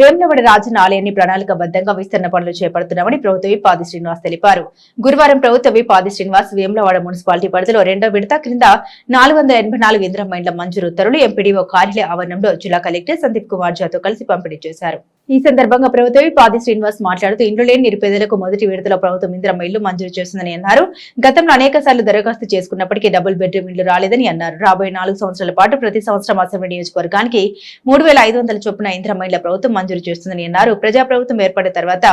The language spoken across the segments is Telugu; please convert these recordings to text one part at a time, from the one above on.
వేములవాడ రాజన్న ఆలయాన్ని ప్రణాళికాబద్ధంగా విస్తరణ పనులు చేపడుతున్నామని ప్రభుత్వ విప్ ఆది శ్రీనివాస్ తెలిపారు. గురువారం ప్రభుత్వ విప్ ఆది శ్రీనివాస్ వేములవాడ మున్సిపాలిటీ పరిధిలో 2వ విడత క్రింద 484 ఇందిరమ్మ ఇండ్ల మంజూరు ఉత్తర్వులు ఎంపీడీఓ కార్యాలయ ఆవరణంలో జిల్లా కలెక్టర్ సందీప్ కుమార్ ఝాతో కలిసి పంపిణీ చేశారు. ఈ సందర్భంగా ప్రభుత్వ విప్ ఆది శ్రీనివాస్ మాట్లాడుతూ ఇండ్లు లేని నిరుపేదలకు మొదటి విడతలో ప్రభుత్వం ఇందిరమ్మ ఇళ్లు మంజూరు చేస్తుందని అన్నారు. గతంలో అనేక సార్లు దరఖాస్తు చేసుకున్నప్పటికీ డబుల్ బెడ్రూమ్ ఇళ్లు రాలేదని అన్నారు. రాబోయే 4 సంవత్సరాల పాటు ప్రతి సంవత్సరం అసెంబ్లీ నియోజకవర్గానికి 3500 చొప్పున ఇందిరమ్మ ఇళ్ల ప్రభుత్వం మంజూరు చేస్తుందని అన్నారు. ప్రజాప్రభుత్వం ఏర్పడిన తర్వాత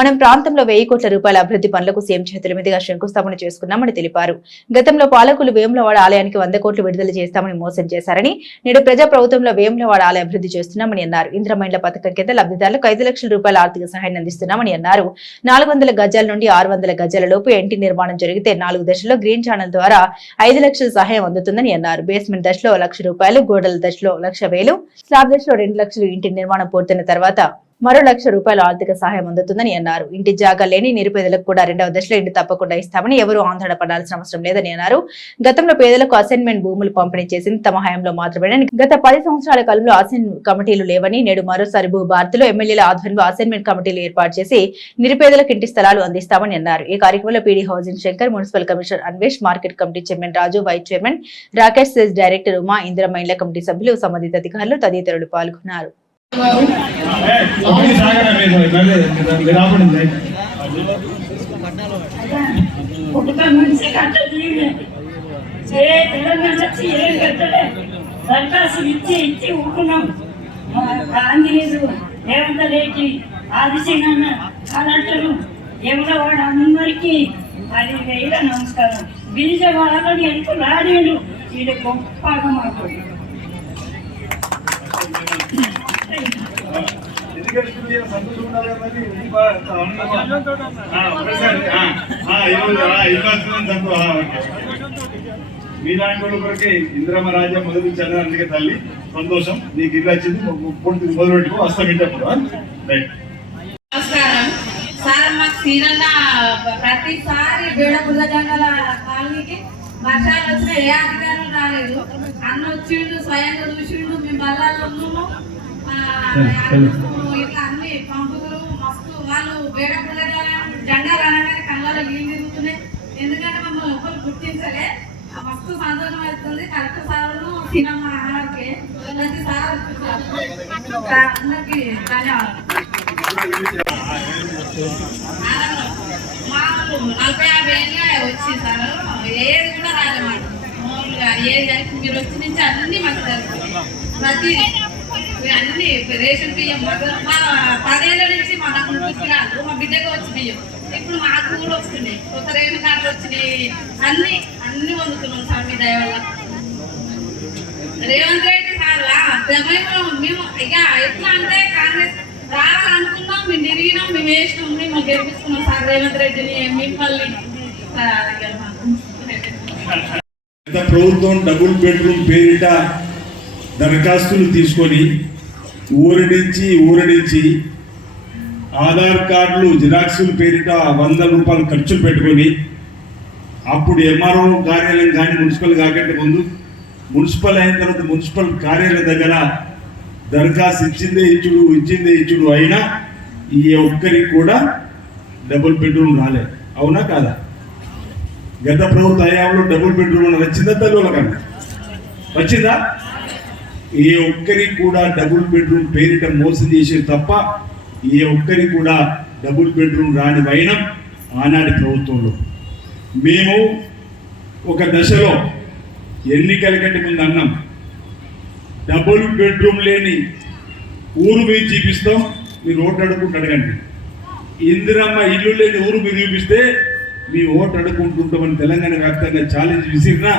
మనం ప్రాంతంలో 1000 కోట్ల రూపాయల అభివృద్ధి పనులకు సీఎం చేతుల మీదుగా శంకుస్థాపన చేసుకున్నామని తెలిపారు. గతంలో పాలకులు వేములవాడ ఆలయానికి 100 కోట్లు విడుదల చేస్తామని మోసం చేశారని, నేడు ప్రజాప్రభుత్వంలో వేములవాడ ఆలయ అభివృద్ధి చేస్తున్నామని అన్నారు. ఇందిరమ్మ ఇళ్ల పథకం కింద లబ్ధిదారులకు 5 లక్షల రూపాయల ఆర్థిక సహాయాన్ని అందిస్తున్నామని అన్నారు. 400 గజాల నుండి 600 గజాల లోపు ఇంటి నిర్మాణం జరిగితే 4 దశల్లో గ్రీన్ ఛానల్ ద్వారా 5 లక్షల సహాయం అందుతుందని అన్నారు. బేస్మెంట్ దశలో 1 లక్ష రూపాయలు, గోడల దశలో 1,10,000, స్లాబ్ దశలో 2 లక్షలు, ఇంటి నిర్మాణం పూర్తయిన తర్వాత మరో 1 లక్ష రూపాయల ఆర్థిక సహాయం అందుతుందని అన్నారు. ఇంటి జాగా లేని నిరుపేదలకు కూడా 2వ దశలో ఇంటి తప్పకుండా ఇస్తామని, ఎవరూ ఆందోళన పడాల్సిన అవసరం లేదని అన్నారు. గతంలో పేదలకు అసైన్మెంట్ భూములు పంపిణీ చేసింది తమ హయాంలో మాత్రమేనని, గత 10 సంవత్సరాల కాలంలో అసైన్మెంట్ కమిటీలు లేవని, నేడు మరోసారి భూభారతిలో ఎమ్మెల్యేల ఆధ్వర్యంలో అసైన్మెంట్ కమిటీలు ఏర్పాటు చేసి నిరుపేదలకు ఇంటి స్థలాలు అందిస్తామని అన్నారు. ఈ కార్యక్రమంలో PD housing Shankar, municipal commissioner Anvesh, market committee chairman Raju, vice chairman Rakesh, cess director Uma, Indiramma ఇళ్ల కమిటీ సభ్యులు, సంబంధిత అధికారులు తదితరులు పాల్గొన్నారు. ఎవరవాడు అందరికీ 10,000 నమస్కారం. బీజ వాళ్ళని ఎంత రాడేడు ఇది గొప్పగా మాకు మీలాంటి వాళ్ళ కొరకే ఇంద్రమ్మ రాజ్యం మొదలు చదివి, అందుకే తల్లి సంతోషం, నీకు ఇల్లు వచ్చింది, పూర్తి మొదలు పెట్టుకో, వస్తాం ఇంటప్పుడు. నమస్కారం సార్. మాకు సీరన్న ప్రతిసారి బేడ బుల్లజంగల కాలనీకి వర్షాలు వచ్చినా ఏ అధికారులు రాలేదు. అన్న వచ్చిండు, స్వయంగా చూసిండు, మేము బల్లాల్లో ఉన్నాము. ఇట్లా అన్ని పంపులు మస్తు వాళ్ళు బేడ బుల్లజంగ జెండా రాగానే కళ్ళలో నీళ్ళు తిరుగుతున్నాయి. ఎందుకంటే మమ్మల్ని ఒకరు గుర్తించలే. మస్తు సంతోషం అవుతుంది. కరెక్ట్ సార్ను సినిమా అన్నకి ప్రతి సార్ అందరికి ధన్యవాదాలు. మాకు 40-50 ఏళ్ళ వచ్చి సార్ ఏది కూడా రాలేమాట. మామూలుగా ఏది కలిపి మీరు వచ్చి నుంచి అన్ని మాకు జరుగుతుంది. ప్రతి అన్ని రేషన్ బియ్యం మా 10 ఏళ్ళ నుంచి మా నాకు పుస్తకాలు మా బిడ్డగా వచ్చి బియ్యం ఇప్పుడు మాకు కూడా వస్తున్నాయి. కొత్త రేషన్ కార్డులు వచ్చినాయి. అన్ని పొందుతున్నాం సార్ మీ దయ వల్ల. రేవంత్ రెడ్డి సార్ మేము ఇక ఎట్లా అంటే కాంగ్రెస్ రావాలనుకున్నాం, మేము తిరిగినాం, మేము వేసినాం, మేము గెలిపించుకున్నాం సార్ రేవంత్ రెడ్డిని, మిమ్మల్ని. ప్రభుత్వం డబుల్ బెడ్రూమ్ పేరిట దరఖాస్తులు తీసుకొని ఊరి నుంచి ఆధార్ కార్డులు జిరాక్సుల పేరిట 100 రూపాయలు ఖర్చులు పెట్టుకొని, అప్పుడు ఎంఆర్ఓ కార్యాలయం కానీ మున్సిపల్ కాకంటే ముందు మున్సిపల్ అయిన తర్వాత మున్సిపల్ కార్యాలయం దగ్గర దరఖాస్తు ఇచ్చిందే ఇచ్చుడు అయినా ఈ ఒక్కరికి కూడా డబుల్ బెడ్రూమ్ రాలేదు. అవునా కాదా? గత ప్రభుత్వ హయాంలో డబుల్ బెడ్రూమ్ వచ్చిందా? తల్లుల కన్నా వచ్చిందా? ఏ ఒక్కరికి కూడా డబుల్ బెడ్రూమ్ పేరిట మోసం చేసేది తప్ప ఏ ఒక్కరికి కూడా డబుల్ బెడ్రూమ్ రాని వైనం ఆనాటి ప్రభుత్వంలో. మేము ఒక దశలో ఎన్నికల కంటే ముందు అన్నాం, డబుల్ బెడ్రూమ్ లేని ఊరు మీరు చూపిస్తాం, మీరు ఓటు అడుగుకుంటూ అడగండి. ఇందిరమ్మ ఇల్లు లేని ఊరు మీరు చూపిస్తే మీ ఓటు అడుగుకుంటుంటామని తెలంగాణ వ్యాప్తంగా ఛాలెంజ్ విసిరినా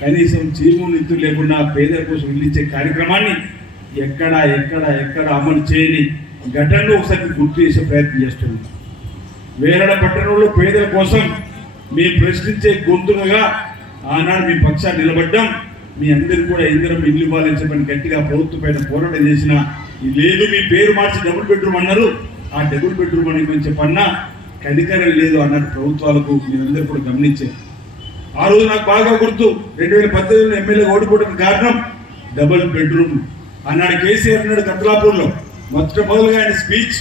కనీసం చీమునిత్తు లేకుండా పేదల కోసం ఇల్లిచ్చే కార్యక్రమాన్ని ఎక్కడ అమలు చేయని ఘటనలు ఒకసారి గుర్తు చేసే ప్రయత్నం చేస్తున్నాం. వేరడ పట్టణంలో పేదల కోసం మేము ప్రశ్నించే గొంతుగా ఆనాడు మీ పక్షాన్ని నిలబడ్డాం. మీ అందరికీ కూడా ఇందిరమ్మ ఇల్లు ఇవ్వాలని చెప్పని గట్టిగా ప్రభుత్వం పైన పోరాటం చేసిన, లేదు మీ పేరు మార్చి డబుల్ బెడ్రూమ్ అన్నారు, ఆ డబుల్ బెడ్రూమ్ అని కొంచెం చెప్పన్నా కనికరం లేదు అన్నట్టు ప్రభుత్వాలకు మీరందరూ కూడా గమనించారు. ఆ రోజు నాకు బాగా గుర్తు, 2018 ఎమ్మెల్యే ఓడిపోవడానికి కారణం డబుల్ బెడ్రూమ్. ఆనాడు కేసీఆర్ అన్నాడు కత్లాపూర్లో, మొదలుగా ఆయన స్పీచ్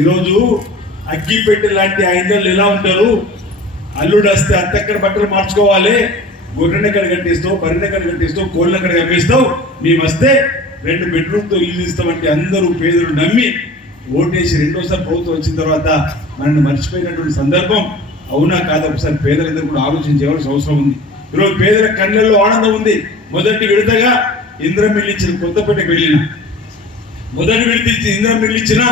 ఈరోజు అగ్గిపెట్టె లాంటి ఐదళ్ళు ఎలా ఉంటారు, అల్లుడు వస్తే అత్తక్కడ బట్టలు మార్చుకోవాలి, గొర్రెని ఎక్కడ కట్టిస్తావు, బర్రెని ఎక్కడ కట్టిస్తావు, కోళ్ళని ఎక్కడ కమ్మేస్తావు, మేము వస్తే 2 బెడ్రూమ్తో ఇల్లు ఇస్తామంటే అందరూ పేదలు నమ్మి ఓటేసి రెండోసారి ప్రభుత్వం వచ్చిన తర్వాత మనల్ని మర్చిపోయినటువంటి సందర్భం అవునా కాదా ఒకసారి పేదలందరూ కూడా ఆలోచించేవాల్సిన అవసరం ఉంది. ఈరోజు పేదల కళ్ళల్లో ఆనందం ఉంది. మొదటి విడతగా ఇంద్రమిల్లి ఇచ్చిన కొత్తపేటకు వెళ్ళిన, మొదటి విడత ఇచ్చి ఇంద్రమిల్లి ఇచ్చిన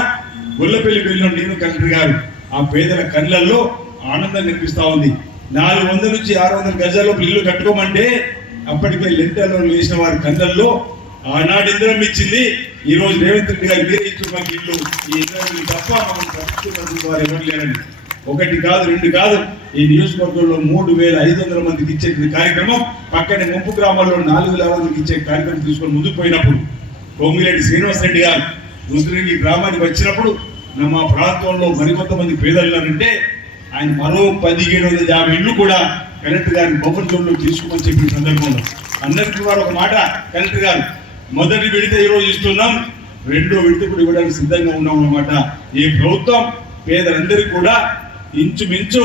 గొల్లపల్లికి వెళ్ళిన నేను కలెక్టర్ గారు, ఆ పేదల కళ్ళల్లో ఆనందం కనిపిస్తా ఉంది. 400 నుంచి 600 గజాల్లో ఇల్లు కట్టుకోమంటే అప్పటికే లెంటర్లో వేసిన వారి కళ్ళల్లో ఆనాడు ఇంద్రం ఇచ్చింది. ఈ రోజు రేవంత్ రెడ్డి గారు మీరే ఇచ్చిన ఇల్లు, ఈ ఇంద్రం తప్ప మనం ప్రభుత్వం వారు ఎవరు లేరని. 1 కాదు 2 కాదు, ఈ నియోజకవర్గంలో 3500 మందికి ఇచ్చే కార్యక్రమం, పక్కనే ముంపు గ్రామాల్లో 4000 మందికి ఇచ్చే కార్యక్రమం తీసుకొని ముందుకు పోయినప్పుడు పొంగిరెడ్డి శ్రీనివాస్ రెడ్డి గారు రుద్రంగి గ్రామానికి వచ్చినప్పుడు మా ప్రాంతంలో మరికొంతమంది పేదలు అంటే ఆయన మరో 1750 ఇళ్ళు కూడా కలెక్టర్ గారిని బఫర్ జోన్లో తీసుకోమని చెప్పిన సందర్భంలో అందరికీ వారు ఒక మాట, కలెక్టర్ గారు మొదటి విడత ఈరోజు ఇస్తున్నాం, 2వ విడత కూడా ఇవ్వడానికి సిద్ధంగా ఉన్నాం అన్నమాట. ఈ ప్రభుత్వం పేదలందరికీ కూడా ఇంచుమించు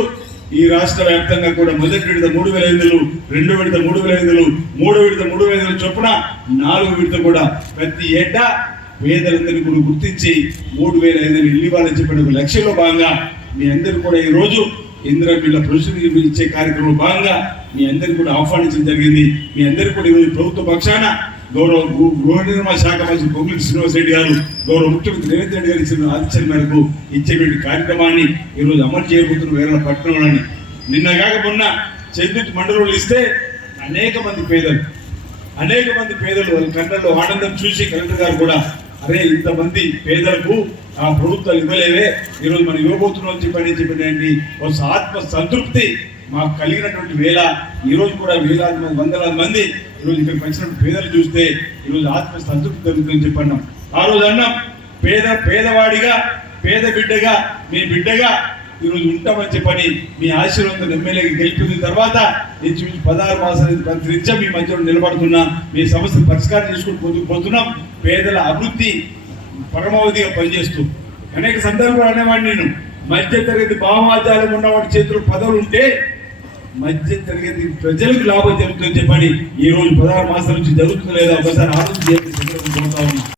ఈ రాష్ట్ర వ్యాప్తంగా కూడా మొదటి విడత 3500, 2వ విడత 3500, 3వ విడత 3500 చొప్పున 4వ విడత కూడా ప్రతి ఏటా పేదలందరినీ కూడా గుర్తించి 3500 ఇల్లు ఇవ్వాలని చెప్పిన ఒక లక్ష్యంలో భాగంగా మీ అందరూ కూడా ఈ రోజు ఇంద్రమిల్ల పురుషులు ఇచ్చే కార్యక్రమంలో భాగంగా మీ అందరికీ కూడా ఆహ్వానించడం జరిగింది. మీ అందరికీ కూడా ఈరోజు ప్రభుత్వ పక్షాన గౌరవ గృహ నిర్మాణ శాఖ మంత్రి పొంగులేటి శ్రీనివాస్ రెడ్డి గారు, గౌరవ ముఖ్యమంత్రి రేవంత్ రెడ్డి గారు ఇచ్చిన ఆదేశాల మేరకు ఇచ్చేటువంటి కార్యక్రమాన్ని ఈరోజు అమలు చేయబోతున్న వేరే పట్టణంలోని నిన్న కాక మొన్న చెందుతు మండలంలో ఇస్తే అనేక మంది పేదలు వాళ్ళ కళ్ళల్లో ఆనందం చూసి కలెక్టర్ గారు కూడా అరే ఇంతమంది పేదలకు ఆ ప్రభుత్వాలు ఇవ్వలేవే, ఈరోజు మనం ఇవ్వబోతున్నాం చెప్పండి ఒక ఆత్మ సంతృప్తి మాకు కలిగినటువంటి వేళ ఈరోజు కూడా వేలాది మంది 100,000 మంది ఈరోజు ఇక్కడికి వచ్చినటువంటి పేదలు చూస్తే ఈరోజు ఆత్మ సంతృప్తి జరుగుతుందని చెప్పన్నాం. ఆ రోజు అన్నాం పేదవాడిగా పేద బిడ్డగా మీ బిడ్డగా ఈరోజు ఉంటామని చెప్పని మీ ఆశీర్వాదం ఎమ్మెల్యేకి గెలిపిన తర్వాత ఇంచుమించు 16 మాసాలు ప్రతినిత్యం మీ మధ్యలో నిలబడుతున్నా, మీ సమస్యలు పరిష్కారం చేసుకుని పోతున్నాం. పేదల అభివృద్ధి పరమావధిగా పనిచేస్తూ అనేక సందర్భాలు అనేవాడిని నేను, మధ్య తరగతి భావమాజాలు ఉన్నవాడి చేతులు పదవులు ఉంటే మధ్య తరగతి ప్రజలకు లాభం జరుగుతుందని చెప్పని ఈ రోజు 16 మాసాల నుంచి జరుగుతుందో లేదా ఒకసారి ఆలోచన చేయండి.